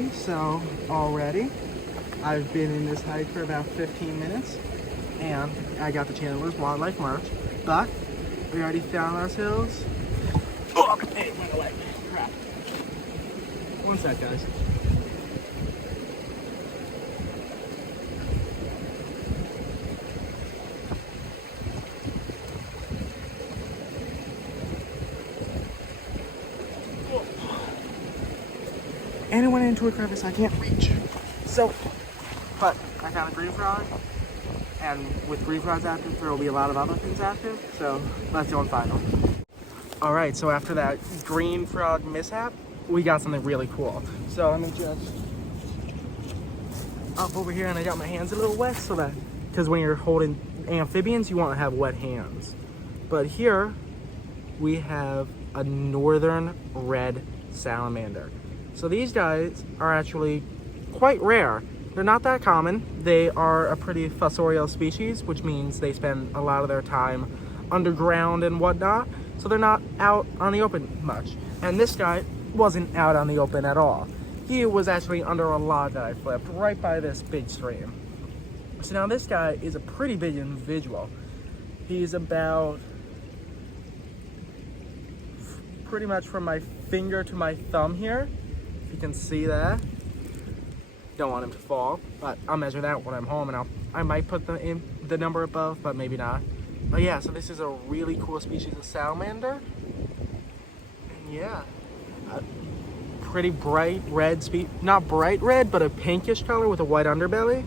Alrighty, so already I've been in this hike for about 15 minutes and I got the Chandler's Wildlife March, but we already found ourselves. Oh, hey, my leg. Crap. One sec, guys. And it went into a crevice I can't reach. So, but I found a green frog, and with green frogs active, there will be a lot of other things active, so let's go and find them. All right, so after that green frog mishap, we got something really cool. So let me just up over here, and I got my hands a little wet, so that, because when you're holding amphibians, you want to have wet hands. But here, we have a northern red salamander. So these guys are actually quite rare. They're not that common. They are a pretty fossorial species, which means they spend a lot of their time underground and whatnot. So they're not out on the open much. And this guy wasn't out on the open at all. He was actually under a log that I flipped right by this big stream. So now this guy is a pretty big individual. He's about pretty much from my finger to my thumb here. You can see that. Don't want him to fall, but I'll measure that when I'm home, and I might put the number above, but maybe not. But yeah, so this is a really cool species of salamander. And yeah, a pretty bright red not bright red, but a pinkish color with a white underbelly.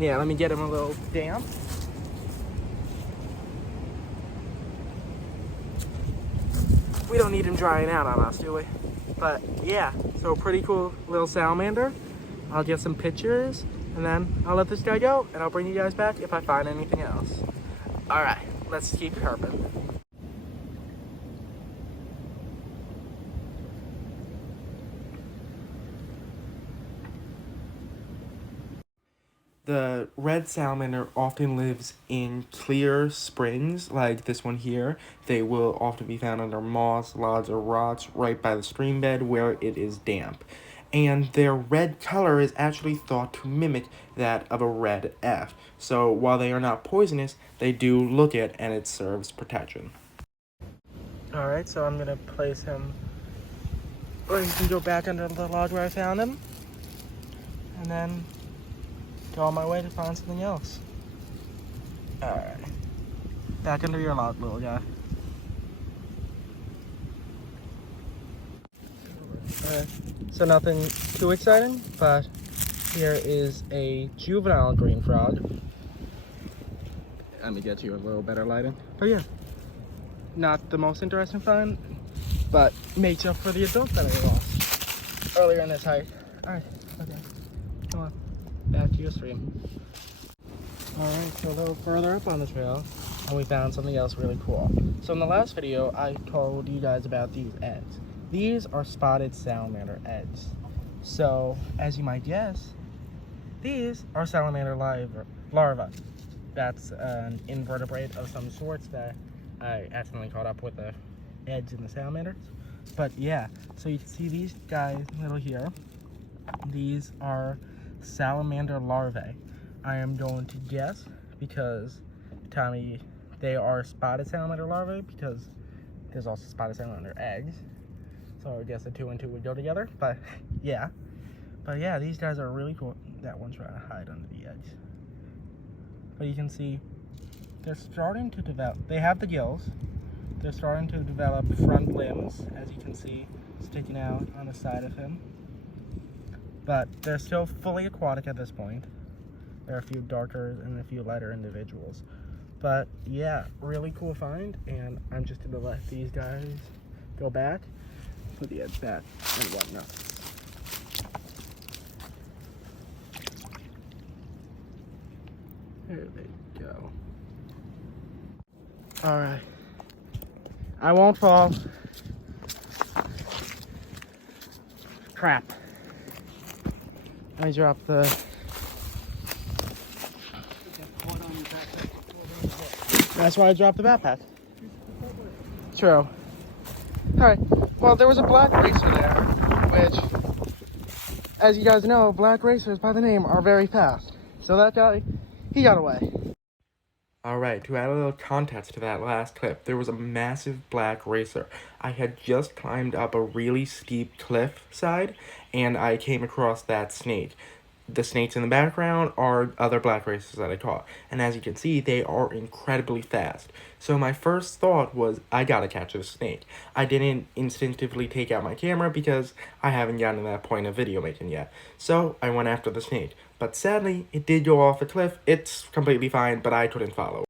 Yeah, let me get him a little damp. We don't need him drying out on us, do we? But yeah, so a pretty cool little salamander. I'll get some pictures, and then I'll let this guy go, and I'll bring you guys back if I find anything else. All right, let's keep herping. The red salamander often lives in clear springs like this one here. They will often be found under moss, logs, or rocks right by the stream bed where it is damp. And their red color is actually thought to mimic that of a red F. So while they are not poisonous, they do look it, and it serves protection. Alright, so I'm going to place him where he can go back under the log where I found him. And then go on my way to find something else. Alright. Back under your log, little guy. Alright. So nothing too exciting, but here is a juvenile green frog. Let me get you a little better lighting. But yeah, not the most interesting find, but makes up for the adult that I lost earlier in this hike. Alright, okay. Come on. Back to your stream. Alright, so a little further up on the trail, and we found something else really cool. So in the last video, I told you guys about these eggs. These are spotted salamander eggs. So, as you might guess, these are salamander larvae. That's an invertebrate of some sorts that I accidentally caught up with the eggs in the salamanders. But yeah, so you can see these guys little here. These are salamander larvae. I am going to guess, because Tommy, they are spotted salamander larvae, because there's also spotted salamander eggs. So I guess the 2 and 2 would go together, but yeah. But yeah, these guys are really cool. That one's trying to hide under the eggs. But you can see they're starting to develop. They have the gills. They're starting to develop front limbs, as you can see, sticking out on the side of him. But they're still fully aquatic at this point. There are a few darker and a few lighter individuals. But yeah, really cool find, and I'm just gonna let these guys go back, put the eggs back, and whatnot. There they go. Alright. I won't fall. Crap. I dropped the... That's why I dropped the backpack. True. Alright. Well, there was a black racer there, which as you guys know, black racers by the name are very fast. So that guy, he got away. Alright, to add a little context to that last clip, there was a massive black racer. I had just climbed up a really steep cliff side, and I came across that snake. The snakes in the background are other black racers that I caught, and as you can see, they are incredibly fast. So my first thought was, I gotta catch this snake. I didn't instinctively take out my camera because I haven't gotten to that point of video making yet. So I went after the snake. But sadly, it did go off a cliff. It's completely fine, but I couldn't follow.